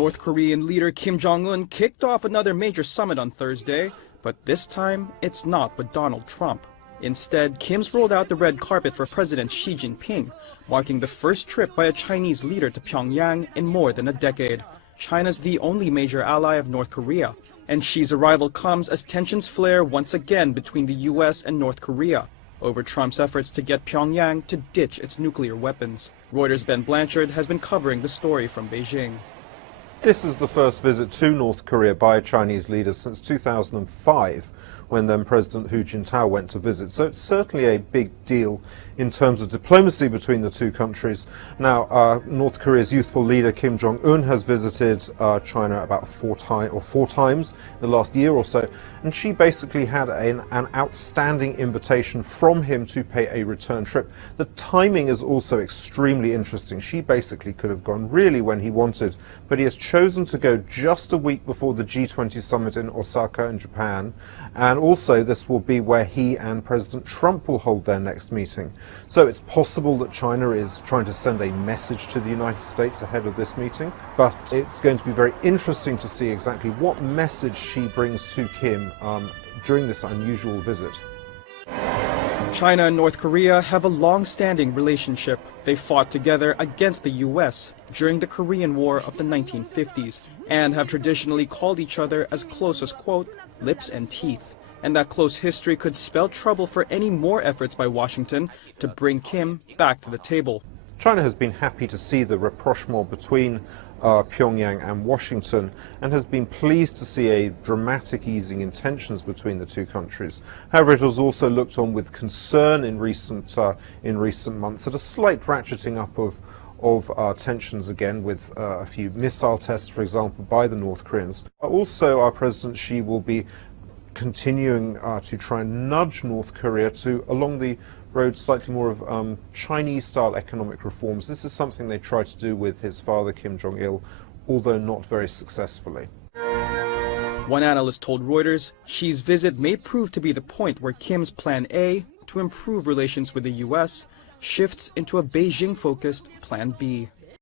North Korean leader Kim Jong-un kicked off another major summit on Thursday, but this time it's not with Donald Trump. Instead, Kim's rolled out the red carpet for President Xi Jinping, marking the first trip by a Chinese leader to Pyongyang in more than a decade. China's the only major ally of North Korea, and Xi's arrival comes as tensions flare once again between the US and North Korea over Trump's efforts to get Pyongyang to ditch its nuclear weapons. Reuters' Ben Blanchard has been covering the story from Beijing. This is the first visit to North Korea by a Chinese leader since 2005, when then President Hu Jintao went to visit. So it's certainly a big deal in terms of diplomacy between the two countries. Now, North Korea's youthful leader Kim Jong-un has visited China about four times in the last year or so, and she basically had an outstanding invitation from him to pay a return trip. The timing is also extremely interesting. She basically could have gone really when he wanted, but he has chosen to go just a week before the G20 summit in Osaka in Japan, and also this will be where he and President Trump will hold their next meeting. So it's possible that China is trying to send a message to the United States ahead of this meeting, but it's going to be very interesting to see exactly what message she brings to Kim during this unusual visit. China and North Korea have a long-standing relationship. They fought together against the US during the Korean War of the 1950s and have traditionally called each other as close as, quote, lips and teeth. And that close history could spell trouble for any more efforts by Washington to bring Kim back to the table. China has been happy to see the rapprochement between Pyongyang and Washington, and has been pleased to see a dramatic easing in tensions between the two countries. However, it has also looked on with concern in recent months at a slight ratcheting up of tensions again, with a few missile tests, for example, by the North Koreans. Also, our President Xi will be continuing to try and nudge North Korea along the road slightly more of Chinese-style economic reforms. This is something they tried to do with his father, Kim Jong-il, although not very successfully. One analyst told Reuters Xi's visit may prove to be the point where Kim's Plan A to improve relations with the US shifts into a Beijing-focused Plan B.